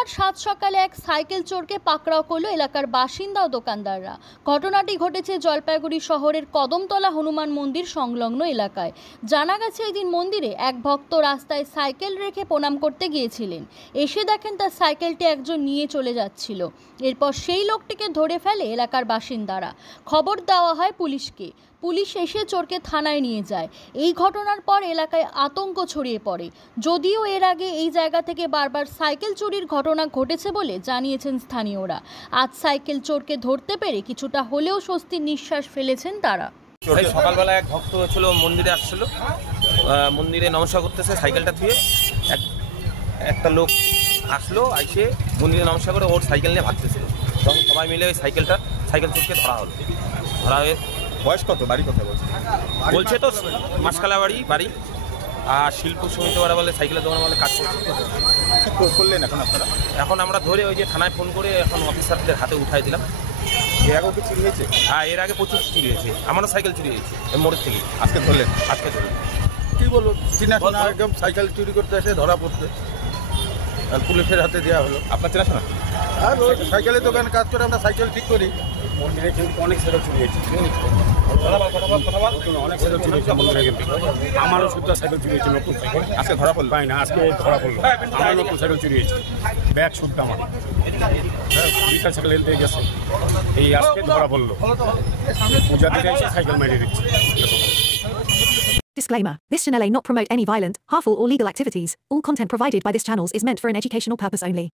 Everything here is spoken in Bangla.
বুধবার সাত সকালে এক সাইকেল চোরকে পাকড়াও করল এলাকার বাসিন্দা ও দোকানদাররা। ঘটনাটি ঘটেছে জলপাইগুড়ি শহরের কদমতলা হনুমান মন্দির সংলগ্ন এলাকায়। জানা গেছে, এই দিন মন্দিরে এক ভক্ত রাস্তায় সাইকেল রেখে প্রণাম করতে গিয়েছিলেন। এসে দেখেন তার সাইকেলটি একজন নিয়ে চলে যাচ্ছিল। এরপর সেই লোকটিকে ধরে ফেলে এলাকার বাসিন্দারা। খবর দেওয়া হয় পুলিশকে। পুলিশ এসে চোরকে থানায় নিয়ে যায়। এই ঘটনার পর এলাকায় আতঙ্ক ছড়িয়ে পড়ে। যদিও এর আগে এই জায়গা থেকে বারবার সাইকেল চুরির ঘটনা ঘটেছে বলে জানিয়েছেন স্থানীয়রা। আজ সাইকেল চোরকে ধরতে পেরে কিছুটা হলেও স্বস্তির নিঃশ্বাস ফেলেছেন তারা। সকালবেলা এক ভক্ত ছিল, মন্দিরে আসছিল, মন্দিরে নমস্কার করতেছে, সাইকেলটা ধুয়ে একটা লোক আসলো, আইসে মন্দিরে নমস্কার করে ওর সাইকেল নিয়ে ভাগতেছিল। তখন সবাই মিলে ওই সাইকেল চোরকে ধরা হলো। ধরা হয়ে বয়স কত, বাড়ি কোথায় বলছে তো মাসকালা বাড়ি আর শিল্প সমিতি ওরা বলে সাইকেলের দোকানে বলে কাজ করলেন এখন আপনারা? এখন আমরা ধরে ওই যে থানায় ফোন করে এখন অফিসারদের হাতে উঠাই দিলাম। এর আগেও কি চুরি হয়েছে? হ্যাঁ, এর আগে প্রচুর চুরি হয়েছে, আমারও সাইকেল চুরি হয়েছে মোড়ের থেকে। আজকে ধরলেন? আজকে ধরলেন। কি বলবো, চিনাশোনা একদম সাইকেল চুরি করতে এসে ধরা পড়ছে আর পুলিশের হাতে দেওয়া হলো। আপনার চেনাশোনা? আর ওই সাইকেলের দোকানে কাজ করে, আমরা সাইকেল ঠিক করি। মন্দিরে কিন্তু অনেক সাইকেল চুরি হয়েছে, অনেক সাইকেল চুরি হয়েছে মন্দিরে কিন্তু। আমারও শুদ্ধ সাইকেল চুরি হয়েছে, নতুন সাইকেল। আজকে ধরা পড়ল? পাই না, আজকে ধরা পড়লো। আমার নতুন সাইকেল চুরি হয়েছে, ব্যাগ শুদ্ধ আমার। বিকাল সাইকেল এনতে গেছে, এই আজকে ধরা পড়লো। পূজা দিতে এসে সাইকেল মেরে দিচ্ছে। Disclaimer. This channel may not promote any violent, harmful or legal activities. All content provided by this channel is meant for an educational purpose only.